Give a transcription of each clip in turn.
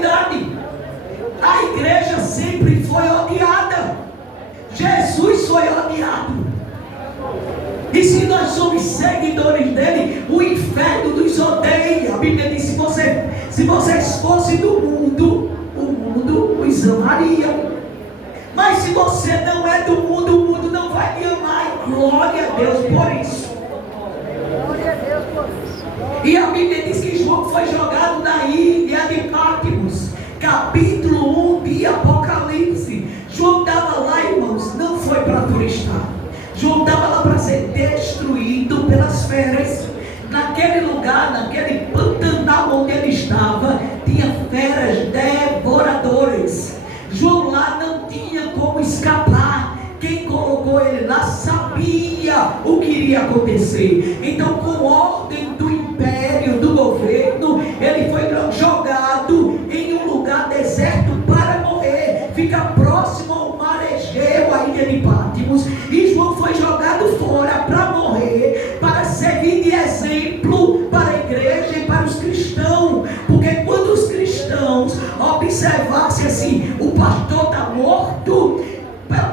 novidade. A igreja sempre foi odiada. Jesus foi odiado. E se nós somos seguidores dele, o inferno nos odeia. A Bíblia diz: se vocês fossem do mundo, o mundo os amaria. Mas se você não é do mundo, o mundo não vai lhe amar. Glória a Deus por isso. Glória a Deus por isso. E a Bíblia diz que João foi jogado na ilha de Patmos, capítulo 1 de Apocalipse. João estava lá, irmãos, não foi para turistar. João estava lá para ser destruído pelas feras. Naquele lugar, naquele pantanal onde ele estava, tinha feras devoradoras. João lá não tinha como escapar. Quem colocou ele lá sabia o que iria acontecer. Então, com ordem do império, do governo, ele foi jogado em um lugar deserto para morrer. Fica próximo ao mar Egeu, a ilha de Patmos. E João foi jogado fora para morrer, para servir de exemplo para a igreja e para os cristãos. Porque quando os cristãos observassem assim: o pastor está morto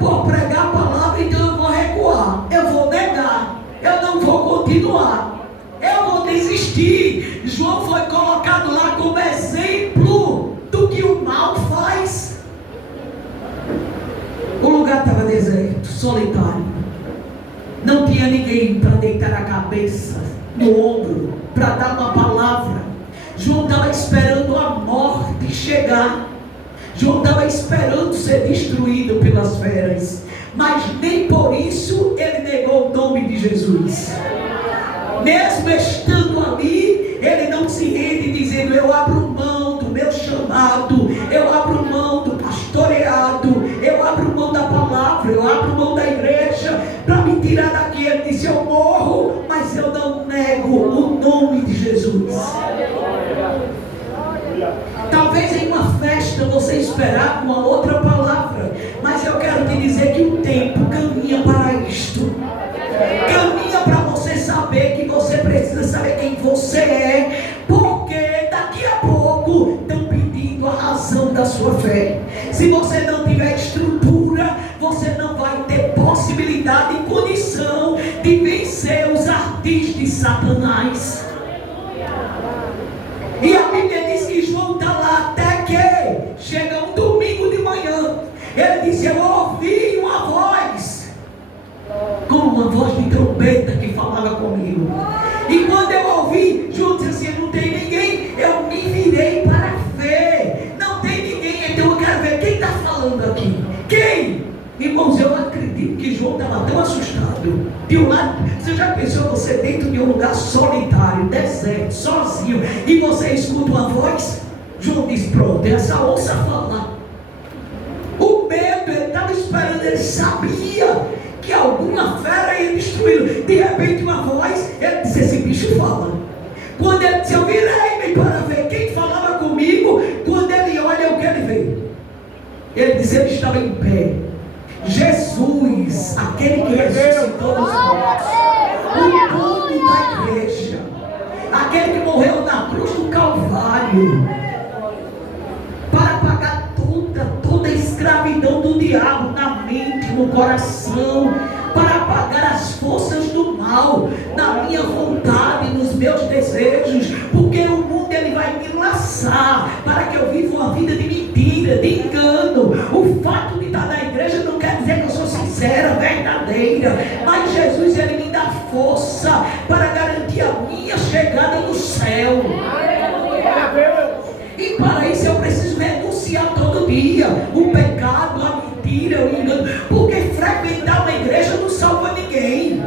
por pregar a palavra, então eu vou recuar, eu vou negar, eu não vou continuar, eu vou desistir. João foi colocado lá como exemplo do que o mal faz. O lugar estava deserto, solitário, não tinha ninguém para deitar a cabeça no ombro, para dar uma palavra. João estava esperando a morte chegar. João estava esperando ser destruído pelas feras, mas nem por isso ele negou o nome de Jesus. Mesmo estando ali, ele não se rende dizendo: eu abro mão do meu chamado, eu abro mão do pastoreado, eu abro mão da palavra, eu abro mão da igreja para me tirar daqui. Ele disse: eu morro, mas eu não nego o nome de Jesus. Talvez em uma festa você esperar uma outra palavra, mas eu quero te dizer que o tempo caminha para isto. Caminha para você saber que você precisa saber quem você é, porque daqui a pouco estão pedindo a razão da sua fé. Se você não tiver estrutura, você não vai ter possibilidade e condição de vencer os ardis de Satanás. E a Bíblia diz que João está lá até que chega um domingo de manhã. Ele disse: eu ouvi uma voz, como uma voz de trombeta que falava comigo. E quando eu ouvi, João disse assim: não tem ninguém. Eu me virei para ver. Não tem ninguém, então eu quero ver quem está falando aqui. Quem? Irmãos, eu acredito que João estava tão assustado. De um lado, você já pensou você dentro de um lugar solitário, deserto, sozinho, e você escuta uma voz? João diz: pronto, essa ouça falar. O medo, ele estava esperando, ele sabia que alguma fera ia destruí-lo. De repente uma voz, ele disse: esse bicho fala. Quando ele disse: eu virei-me para ver quem falava comigo, quando ele olha, o que ele vê? Ele disse: ele estava em pé. Jesus, aquele que ressuscitou dos mortos, o dono da igreja, aquele que morreu na cruz do Calvário para pagar toda a escravidão do diabo na mente, no coração, para apagar as forças do mal na minha vontade, nos meus desejos, porque o mundo ele vai me laçar para que eu viva uma vida de mentira, de engano. O fato de estar na igreja não quer dizer que eu sou sincera, verdadeira, mas Jesus ele me dá força para garantir a minha chegada no céu. E para isso eu preciso renunciar todo dia o pecado, a mentira, o engano, porque frequentar uma igreja não salva ninguém.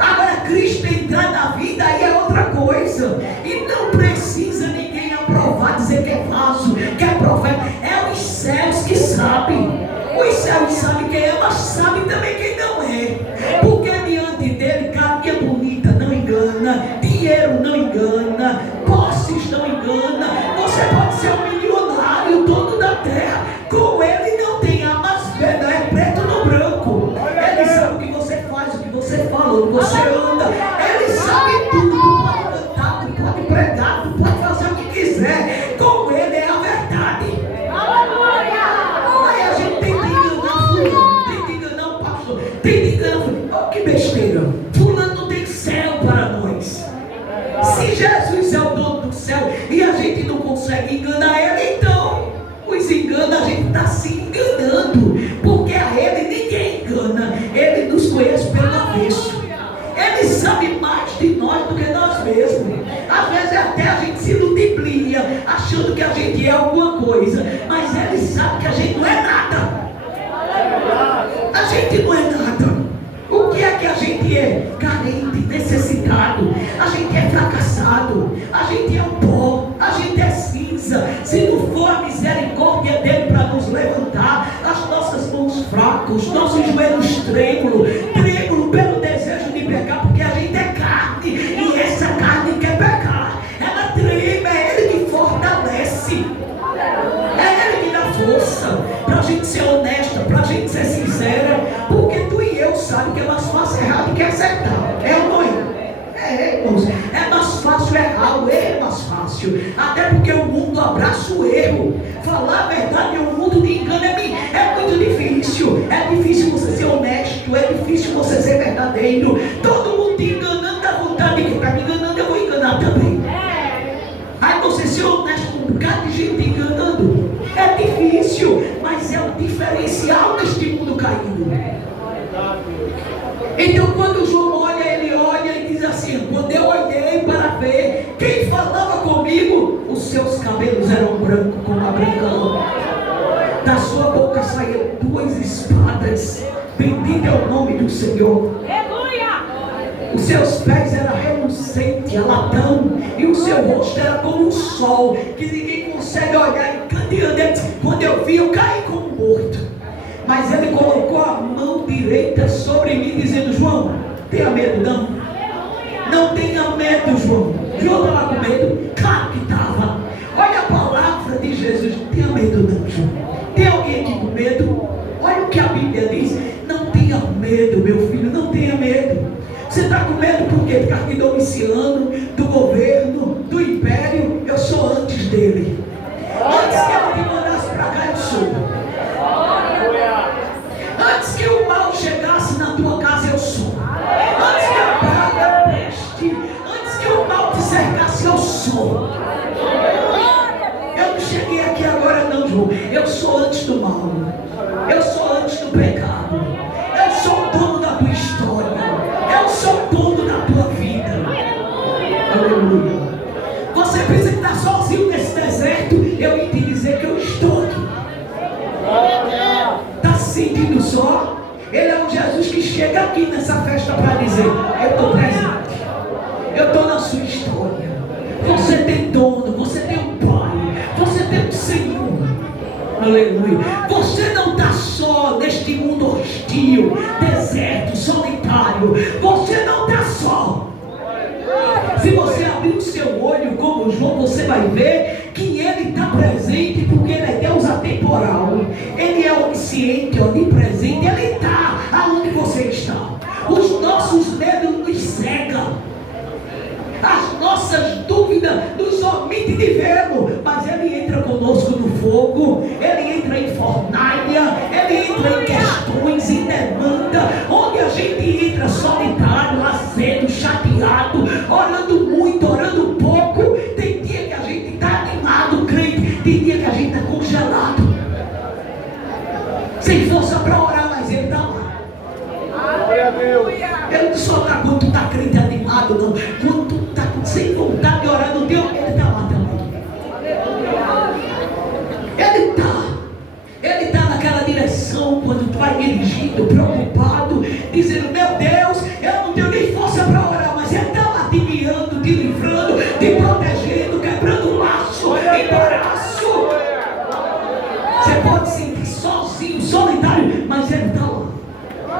Agora Cristo entrar na vida aí é outra coisa, e não precisa ninguém aprovar, dizer que é vaso, que é profeta. É os céus que sabem. Os céus sabem quem é, mas sabem também quem não é, porque diante dele carinha bonita não engana, dinheiro não engana, posses não engana. Você pode ser um milionário, dono da terra, com ele não tem A mais B, não é preto no branco. Ele sabe o que você faz, o que você fala, o que você anda. Ele sabe tudo. Tu pode cantar, tu pode pregar, tu pode fazer o que quiser. Com ele é a verdade. consegue enganar ele, então os engana, a gente está se enganando, porque a ele ninguém engana, ele nos conhece pelo avesso, ele sabe mais de nós do que nós mesmos. Às vezes até a gente se ludibria, achando que a gente é alguma coisa, mas ele sabe que a gente não é nada. A gente não é nada. O que é que a gente é? Carente, necessitado. A gente é fracassado. A gente é o pó. A gente é cinza. Se não for a misericórdia dele para nos levantar, as nossas mãos fracas, nossos joelhos trêmulos pelo desejo de pecar, porque a gente é carne e essa carne quer pecar. Ela treme, é ele que fortalece. É ele que dá força para a gente ser honesta, para a gente ser sincera, porque tu e eu sabemos que é mais fácil errar do que acertar. É ou não é? É, irmãos, é mais fácil errar, o erro é mais fácil, até porque o mundo abraça o erro. Falar a verdade, o mundo de engano é muito difícil. É difícil você ser honesto, é difícil você ser verdadeiro. Todo mundo te enganando, dá vontade de que está me enganando, eu vou enganar também. Aí você ser honesto com um bocado de gente enganando, é difícil, mas é o diferencial neste mundo caído. Então quando João olha, ele olha e diz assim: quando eu olhei para ver quem falava comigo, os seus cabelos eram brancos como a branca lã, da sua boca saíam 2 espadas, bendito é o nome do Senhor. Os seus pés eram relucentes, a latão, e o seu rosto era como um sol, que ninguém consegue olhar encandeando. Quando eu vi, eu caí como morto. Mas ele colocou a mão direita sobre mim, dizendo: João, tenha medo não. Não tenha medo, João. João estava com medo? Claro que estava. Olha a palavra de Jesus: tenha medo não, João. Tem alguém aqui com medo? Olha o que a Bíblia diz: não tenha medo, meu filho, não tenha medo. Você está com medo por quê? Porque aqui Domiciano, do governo, do império, eu sou antes dele. Antes que ele me mandasse para cá, eu sou. Antes que o mal chegasse na tua casa, eu sou. Antes que a praga, a peste, antes que o mal te cercasse, eu sou. Eu não cheguei aqui agora não, João. Eu sou antes do mal. Eu sou antes do pecado. Eu sou o dono da tua história. Eu sou o dono da tua vida. Aleluia. Você pensa que está sozinho nesse deserto? Eu ia te dizer que eu estou aqui. Está se sentindo só? Ele é um Jesus que chega aqui nessa festa para dizer: eu estou presente. Eu estou na sua história. Você tem dono, você tem um pai, você tem um Senhor. Aleluia. Você não está só neste mundo hostil, deserto, solitário. Você não está só. Se você abrir o seu olho como João, você vai ver que ele está presente, porque ele é Deus atemporal. Ele é onisciente, onipresente. Ele está aonde você está. Os nossos dedos nos cegam, as nossas dúvidas nos omitem de vê-lo, mas ele entra conosco no fogo, ele entra em fornalha, ele entra em questões, em demanda, onde a gente entra solitário, azedo, chateado, orando muito, orando pouco. Tem dia que a gente está animado, crente, tem dia que a gente está congelado, sem força para orar, mas ele está lá. Ele não só está quando tu está crente animado, não. Quando tu está sem vontade de orar no teu, ele está lá também. Ele está naquela direção quando tu vai dirigindo, preocupado, dizendo: meu Deus, eu não tenho nem força para orar, mas ele está lá te guiando, te livrando, te protegendo, quebrando o laço, embaraço. Você pode sentir sozinho, solitário, mas ele está lá.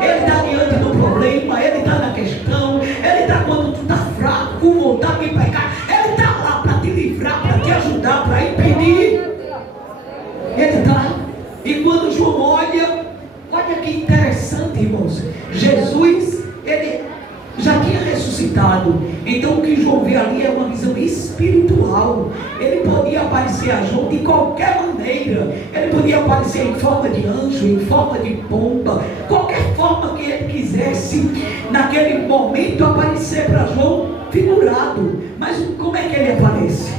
Ele está diante do problema, ele está na questão, ele está quando tu está fraco, com vontade de pecar, ele está lá para te livrar, para te ajudar, para impedir. Ele está. E quando João olha que interessante, irmãos, Jesus, ele já tinha ressuscitado. Então o que João vê ali é uma visão espiritual. Ele podia aparecer a João de qualquer maneira. Ele podia aparecer em forma de anjo, em forma de pomba, qualquer forma que ele quisesse naquele momento aparecer para João figurado. Mas como é que ele aparece?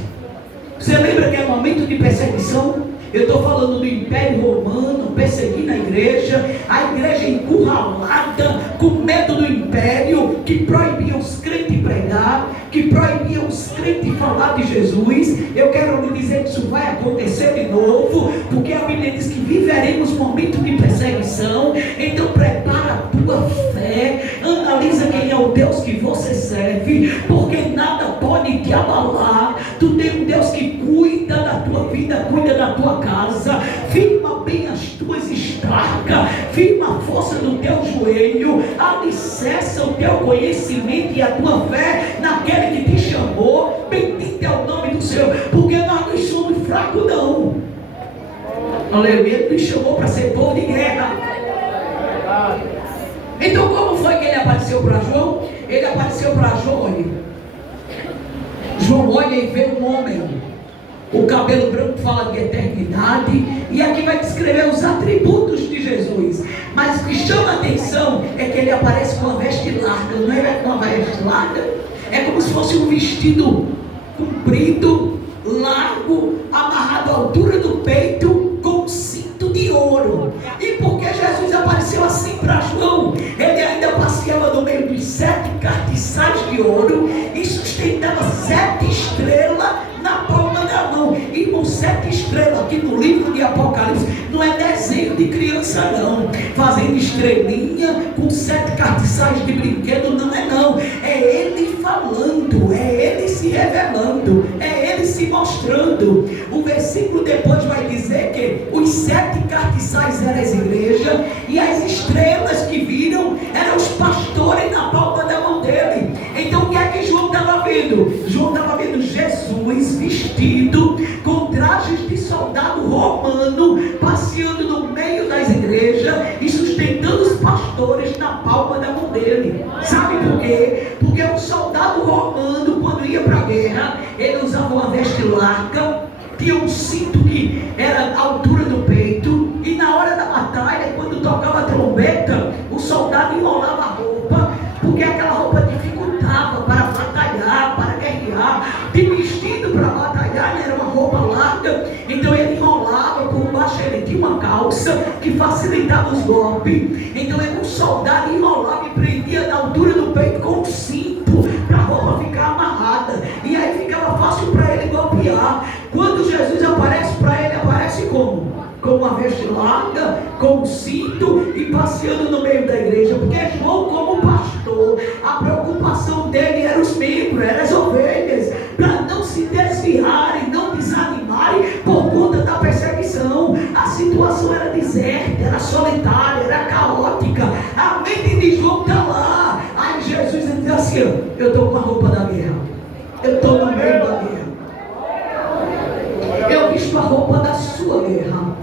Você lembra que é momento de perseguição? Eu estou falando do Império Romano perseguindo a igreja encurralada, com medo do império, que proibia os crentes pregar, que proibia os crentes falar de Jesus. Eu quero lhe dizer que isso vai acontecer de novo, porque a Bíblia diz que viveremos momentos de perseguição. Então prepara a tua fé, analisa quem é o Deus que você serve, porque nada pode te abalar. Tu tem um Deus que cuida da tua vida, cuida da tua casa. Firma bem as tuas estacas, firma a força do teu joelho, alicerça o teu conhecimento e a tua fé naquele que te chamou. Bendito é o nome do Senhor, porque nós não somos fracos não. Aleluia. Ele nos chamou para ser povo de guerra. Então como foi que ele apareceu para João? Ele apareceu para João, olha. João olha e vê um homem, o cabelo branco fala de eternidade, e aqui vai descrever os atributos de Jesus. Mas o que chama a atenção é que ele aparece com uma veste larga. Não é com uma veste larga, é como se fosse um vestido comprido, largo, amarrado à altura do peito, com um cinto de ouro. E porque Jesus apareceu assim para João, ele ainda passeava no meio dos 7 cartiçais de ouro e sustentava 7 estrelas na palma da mão. Irmão, 7 estrelas aqui no livro de Apocalipse não é desenho de criança não, fazendo estrelinha com 7 cartiçais de brinquedo, não é não. É ele falando, é ele se revelando, é ele se mostrando. O versículo depois vai dizer que os 7 cartiçais eram as igrejas, e as estrelas que viram eram os pastores na palma da mão dele. Então o que é que João estava vendo? João estava vendo Jesus vestido com trajes de soldado romano, passeando no meio das igrejas e sustentando os pastores na palma da mão dele. Sabe por quê? Porque o soldado romano, quando ia para a guerra, ele usava uma veste larga, tinha um cinto que era a altura do peito, e na hora da batalha, quando tocava a trombeta, o soldado enrolava a roupa, porque aquela roupa dificultava para batalhar, para guerrear. De vestido para batalhar, era uma roupa larga, então ele enrolava por baixo, ele tinha uma calça que facilitava os golpes. Então um soldado enrolava e prendia na altura do peito com um cinto, para a roupa ficar amarrada, e aí ficava fácil para ele golpear. Quando Jesus aparece para ele, aparece como? Com uma veste larga, com um cinto e passeando no meio da igreja. Porque João, como pastor, a preocupação dele era os membros, eram as ovelhas, para não se desviarem, não desanimarem por conta da perseguição. A situação era deserta, era solitária, era caótica. A mente de João está lá. Aí Jesus diz assim: eu estou com a roupa da guerra, eu estou no meio da guerra, eu visto a roupa da sua guerra.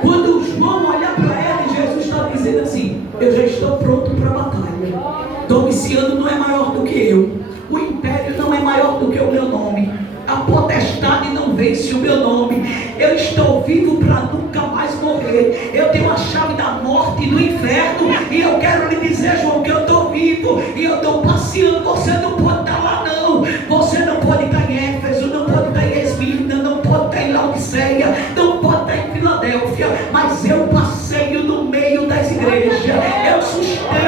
Quando João olhar para ela, Jesus está dizendo assim: eu já estou pronto para a batalha. Domiciano não é maior do que eu, o império não é maior do que o meu nome, a potestade não vence o meu nome. Eu estou vivo para nunca mais morrer. Eu tenho a chave da morte e do inferno, e eu quero lhe dizer, João, que eu estou vivo e eu estou passeando. Você não pode estar lá não, você não pode estar em Éfeso, não pode estar em Esmirna, não pode estar em Laodiceia, não pode estar em Filadélfia, mas eu passeio no meio das igrejas, eu sustento